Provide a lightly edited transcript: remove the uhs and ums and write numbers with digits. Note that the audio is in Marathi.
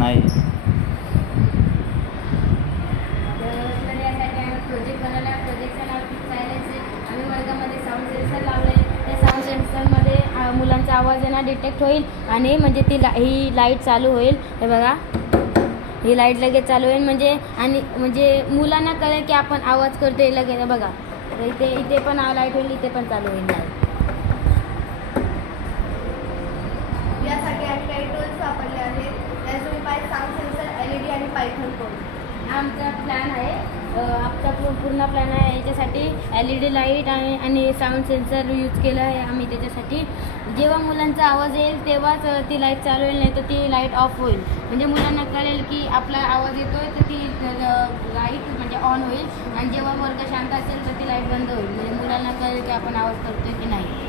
नाही. तर यासाठी आम्ही प्रोजेक्ट बनवला. प्रोजेक्टचं नाव सायलेन्स आहे. आम्ही वर्गामध्ये साऊंड सेन्सर लावले. त्या साऊंड सेन्सरमध्ये मुलांचा आवाज आहे ना डिटेक्ट होईल आणि म्हणजे ही लाईट चालू होईल. हे बघा, ही लाईट लगेच चालू होईल म्हणजे मुलांना कळेल की आपण आवाज करतोय लगेच. बघा, तर इथे पण लाईट होईल, इथे पण चालू होईल लाईट. यासाठी आम्ही काही टूल्स वापरले आहेत. त्यासाठी साऊंड सेन्सर, LED आणि पायथन कोड आमचा प्लॅन आहे. आमचा पूर्ण प्लॅन आहे. याच्यासाठी LED लाईट आणि साऊंड सेन्सर यूज केलं आहे आम्ही. त्याच्यासाठी जेव्हा मुलांचा आवाज येईल तेव्हाच ती लाईट चालू होईल, नाही तर ती लाईट ऑफ होईल. म्हणजे मुलांना कळेल की आपला आवाज येतोय तर ती लाईट म्हणजे ऑन होईल आणि जेव्हा वर्ग शांत असेल तर ती लाईट बंद होईल. म्हणजे मुलांना कळेल की आपण आवाज करतोय की नाही.